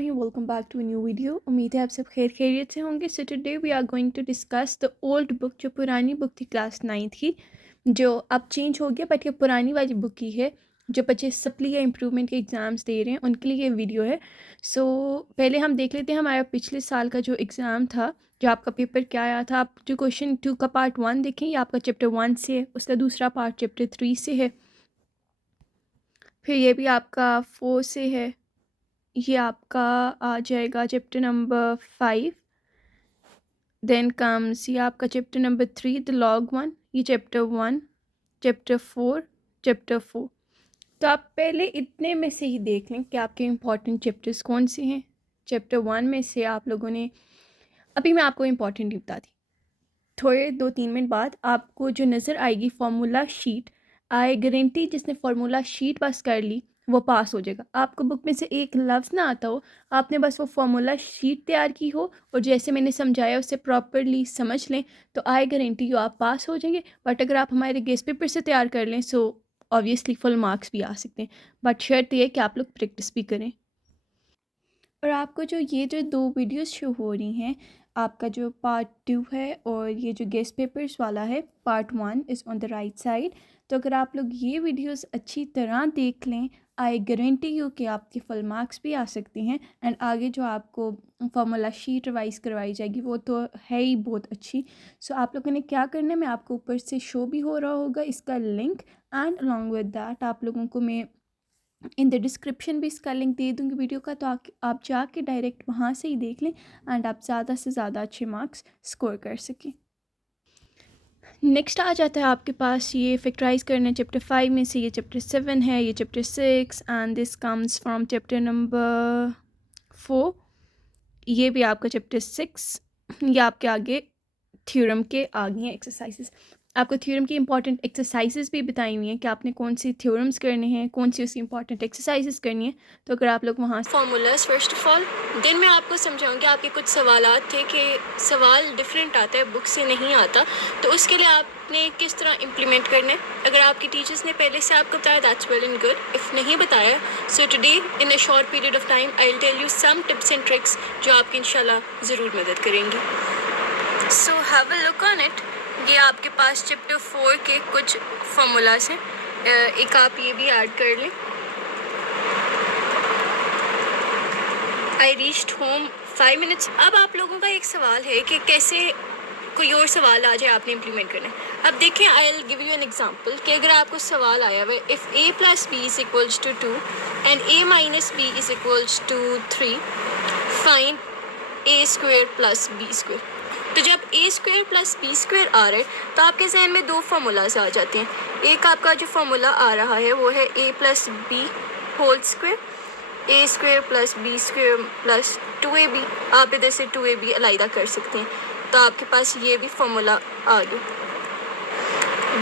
Welcome back to new video. उम्मीद है आप सब खैरियत से होंगे। So today we are going to discuss the old book, जो पुरानी बुक थी क्लास 9 की, जो अब चेंज हो गया, बट ये पुरानी वाली बुक ही है। जो बच्चे सप्ली या इम्प्रूवमेंट के एग्ज़ाम्स दे रहे हैं उनके लिए ये वीडियो है। सो पहले हम देख लेते हैं हमारा पिछले साल का जो एग्ज़ाम था, जो आपका पेपर क्या आया था। आप जो क्वेश्चन 2 का पार्ट 1 देखें, ये आपका चैप्टर 1 से है, उसका दूसरा पार्ट चैप्टर 3 से है, फिर ये भी आपका 4 से है, ये आपका आ जाएगा चैप्टर नंबर 5। देन कम्स ये आपका चैप्टर नंबर 3 द लॉग 1, ये चैप्टर 1, चैप्टर 4, चैप्टर 4। तो आप पहले इतने में से ही देख लें कि आपके इम्पॉर्टेंट चैप्टर्स कौन से हैं। चैप्टर 1 में से आप लोगों ने, अभी मैं आपको इम्पॉर्टेंट ही बता दी, थोड़े 2-3 मिनट बाद आपको जो नज़र आएगी फार्मूला शीट, आई गारंटी जिसने फार्मूला शीट पास कर ली वो पास हो जाएगा। आपको बुक में से एक लफ्ज़ ना आता हो, आपने बस वो फार्मूला शीट तैयार की हो और जैसे मैंने समझाया उससे प्रॉपरली समझ लें, तो आई गारंटी यू आप पास हो जाएंगे। बट अगर आप हमारे गेस्ट पेपर से तैयार कर लें सो ऑब्वियसली फुल मार्क्स भी आ सकते हैं, बट शर्त यह है कि आप लोग प्रैक्टिस भी करें। और आपको जो ये जो 2 वीडियोस शो हो रही हैं, आपका जो पार्ट 2 है और ये जो गेस्ट पेपर्स वाला है part 1 is on the right side. तो अगर आप लोग ये वीडियोस अच्छी तरह देख लें, आई गारंटी यू कि आपके फुल मार्क्स भी आ सकते हैं। एंड आगे जो आपको फार्मूला शीट रिवाइज करवाई जाएगी वो तो है ही बहुत अच्छी। सो आप लोगों ने क्या करना है, मैं आपको ऊपर से शो भी हो रहा होगा इसका link, and along with that आप लोगों को मैं इन द डिस्क्रिप्शन भी इसका लिंक दे दूँगी वीडियो का, तो आप जाके डायरेक्ट वहाँ से ही देख लें एंड आप ज़्यादा से ज़्यादा अच्छे मार्क्स स्कोर कर सकें। नेक्स्ट आ जाता है आपके पास ये फैक्टराइज करना चैप्टर 5 में से, ये चैप्टर 7 है, ये chapter 6 and this comes from chapter number 4, ये भी आपका चैप्टर 6। ये आपके आगे थ्योरम के आगे हैं एक्सरसाइजेस। आपको थ्योरम की इंपॉर्टेंट एक्सरसाइजेस भी बताई हुई हैं कि आपने कौन सी थ्योरम्स करने हैं, कौन सी उसकी इंपॉर्टेंट एक्सरसाइजेस करनी है। तो अगर आप लोग वहाँ formulas first of all, then मैं आपको समझाऊंगी। आपके कुछ सवालात थे कि सवाल डिफरेंट आता है, बुक से नहीं आता, तो उसके लिए आपने किस तरह इम्प्लीमेंट करना है। अगर आपके टीचर्स ने पहले से आपको बताया that's well and good, if नहीं बताया so today in a short period of time I will tell you some tips and tricks जो आपकी इंशाल्लाह ज़रूर मदद करेंगी। So have a look on it. ये आपके पास चैप्टर 4 के कुछ फार्मूलाज हैं, एक आप ये भी ऐड कर लें। I reached home 5 minutes. अब आप लोगों का एक सवाल है कि कैसे कोई और सवाल आ जाए आपने इम्प्लीमेंट करना है। अब देखें, I will give you an example कि अगर आपको सवाल आया हुआ if a plus B is equals to 2 and a minus B is equals to 3, find a square plus b square. तो जब a square plus b square आ रहा है तो आपके जहन में 2 फार्मूलाज आ जाते हैं। एक आपका जो फार्मूला आ रहा है वो है a plus B whole square, a square plus b square plus 2ab। आप इधर से 2ab अलग कर सकते हैं, तो आपके पास ये भी फार्मूला आ गया।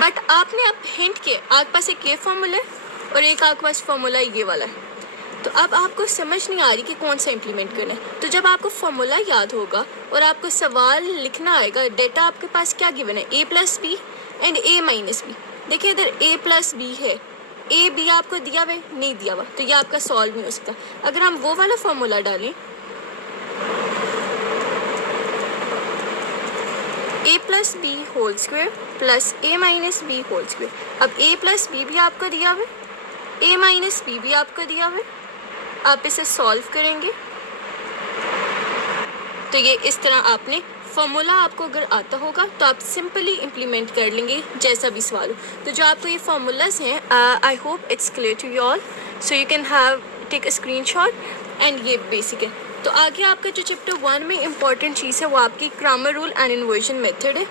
बट आपने अब हिंट किया, आपके पास एक ये फार्मूला है और एक आपके पास फार्मूला ये वाला है, तो अब आपको समझ नहीं आ रही कि कौन सा इम्प्लीमेंट करना है। तो जब आपको फार्मूला याद होगा और आपको सवाल लिखना आएगा, डेटा आपके पास क्या गिवन है, a plus b and a minus b. देखिए इधर a प्लस बी है, ए बी आपको दिया हुआ नहीं दिया हुआ, तो ये आपका सॉल्व नहीं हो सकता। अगर हम वो वाला फॉर्मूला डालें, A plus B whole square plus A minus B whole square. अब ए प्लस बी भी आपको दिया हुआ, ए माइनस बी भी आपको दिया हुआ, आप इसे सॉल्व करेंगे तो ये इस तरह आपने फॉर्मूला, आपको अगर आता होगा तो आप सिंपली इम्प्लीमेंट कर लेंगे जैसा भी सवाल हो। तो जो आपको ये फार्मूलाज हैं, I hope it's clear to you all, so you can have take a screenshot and ये बेसिक है। तो आगे आपका जो चैप्टर 1 में इम्पॉर्टेंट चीज़ है वो आपकी grammar rule and inversion method है।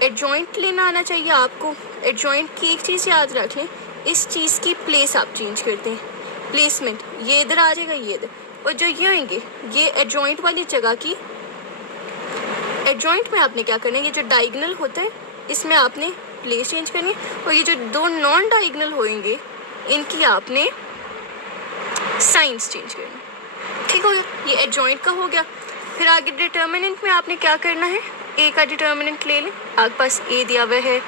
एडजॉइंट लेना आना चाहिए आपको। एडजॉइंट की एक चीज़ याद रख लें, इस चीज़ की प्लेस आप चेंज करते हैं, प्लेसमेंट ये इधर आ जाएगा, ये इधर, और जो ये आएंगे ये एडजॉइंट वाली जगह की। एडजॉइंट में आपने क्या करना है, ये जो डायगोनल होता है इसमें आपने प्लेस चेंज करनी है, और ये जो 2 नॉन डायगोनल होंगे इनकी आपने साइंस चेंज करनी है। ठीक हो गया, ये एडजॉइंट का हो गया। फिर आगे डिटर्मिनेंट में आपने क्या करना है, ए का डिटर्मिनेंट ले लें, आपके पास ए दिया हुआ है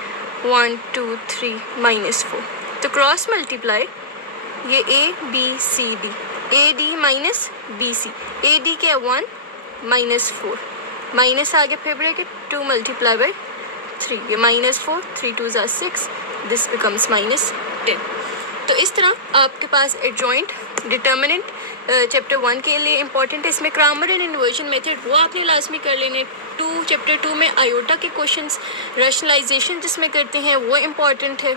1 2 3 -4, तो क्रॉस मल्टीप्लाई ये a b c d, AD minus BC, AD क्या 1 माइनस 4, माइनस आगे फिर ब्रैकेट 2 मल्टीप्लाई बाई 3, ये माइनस 4, 3 2 ज़ा 6, दिस बिकम्स माइनस 10। तो इस तरह आपके पास एडजॉइंट डिटर्मिनेंट चैप्टर 1 के लिए इंपॉर्टेंट है। इसमें ग्रामर एंड इन्वर्जन मेथड वो आपने लाजमी कर लेने। चैप्टर 2 में आयोटा के क्वेश्चंस, रैशनलाइजेशन जिसमें करते हैं वो इम्पॉर्टेंट है।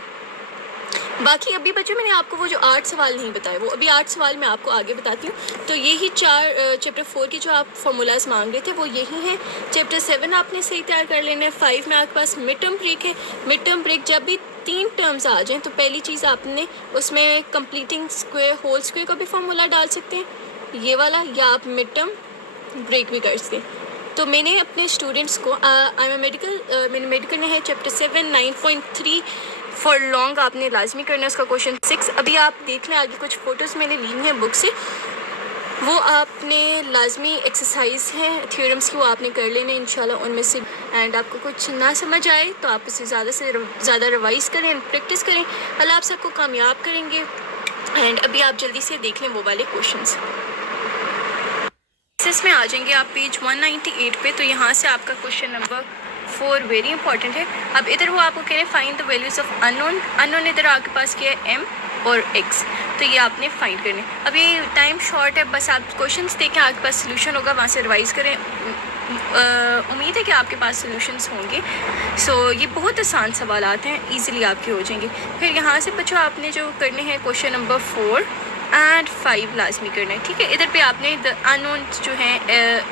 बाकी अभी बच्चों मैंने आपको वो जो 8 सवाल नहीं बताए, वो अभी 8 सवाल मैं आपको आगे बताती हूँ। तो यही 4 चैप्टर 4 के जो आप फार्मूलाज मांग रहे थे वो यही हैं। चैप्टर 7 आपने सही तैयार कर लेना है। 5 में आपके पास मिड टर्म ब्रेक है। मिड टर्म ब्रेक जब भी 3 टर्म्स आ जाएँ तो पहली चीज़ आपने उसमें कंप्लीटिंग स्क्वायर होल स्क्वायर का भी फार्मूला डाल सकते हैं, ये वाला, या आप मिड टर्म ब्रेक भी कर सकते हैं। तो मैंने अपने स्टूडेंट्स को मैंने मेडिकल में है चैप्टर 7 9.3 फॉर लॉन्ग आपने लाजमी करना है उसका क्वेश्चन 6। अभी आप देख लें आगे कुछ फ़ोटोज़ मैंने ली हैं बुक से, वो आपने लाजमी एक्सरसाइज हैं थ्योरम्स की, वो आपने कर लेने इंशाल्लाह उनमें से। एंड आपको कुछ ना समझ आए तो आप उसे ज़्यादा रिवाइज़ करें, प्रैक्टिस करें, अल्लाह आप सबको कामयाब करेंगे। एंड अभी आप जल्दी से देख लें वो वाले क्वेश्चंस। इसमें आ जाएंगे आप पेज 198 पे। तो यहाँ से आपका क्वेश्चन नंबर 4 वेरी इंपॉर्टेंट है। अब इधर वो आपको कह रहे हैं find the values of unknown इधर आपके पास क्या है M और X, तो ये आपने फाइंड करने। अब ये टाइम शॉर्ट है, बस आप क्वेश्चंस देखें, आपके पास सोल्यूशन होगा, वहाँ से रिवाइज़ करें। उम्मीद है कि आपके पास सोल्यूशंस होंगे। सो ये बहुत आसान सवाल आते हैं, ईज़िली आपके हो जाएंगे। फिर यहाँ से बच्चों आपने जो करने हैं क्वेश्चन नंबर 4 एंड 5 लाजमी करना है, ठीक है। इधर पे आपने द अननोन जो हैं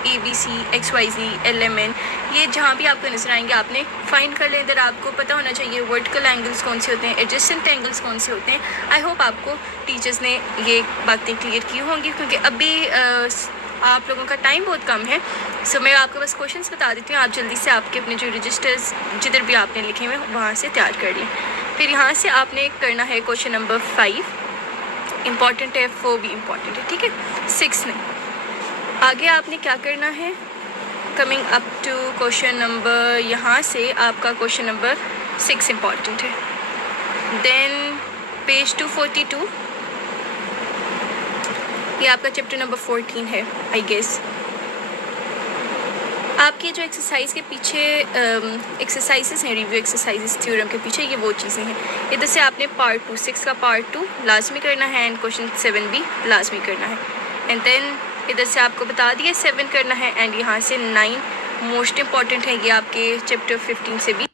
ABC XYZ LMN, ये जहाँ भी आपको नजर आएंगे आपने फाइंड कर लें। इधर आपको पता होना चाहिए वर्टिकल एंगल्स कौन से होते हैं, एडजेसेंट एंगल्स कौन से होते हैं। आई होप आपको टीचर्स ने ये बातें क्लियर की होंगी, क्योंकि अभी आप लोगों का टाइम बहुत कम है। सो मैं आपको बस क्वेश्चंस बता देती हूँ, आप जल्दी से आपके अपने जो रजिस्टर्स जिधर भी आपने लिखे हुए वहाँ से तैयार कर लें। फिर यहाँ से आपने करना है क्वेश्चन नंबर 5 इम्पॉर्टेंट है, 4 भी इम्पॉर्टेंट है, ठीक है, 6 नहीं। आगे आपने क्या करना है, coming up to question number, यहाँ से आपका क्वेश्चन नंबर 6 इम्पॉर्टेंट है। देन पेज 242, ये आपका चैप्टर नंबर 14 है आई गेस। आपके जो एक्सरसाइज के पीछे एक्सरसाइजेस हैं, रिव्यू एक्सरसाइजेस थ्योरम के पीछे, ये वो चीज़ें हैं। इधर से आपने पार्ट 2 6 का पार्ट 2 लाजमी करना है एंड क्वेश्चन 7 भी लाजमी करना है। एंड देन इधर से आपको बता दिया 7 करना है एंड यहाँ से 9 मोस्ट इम्पॉर्टेंट है, ये आपके चैप्टर 15 से भी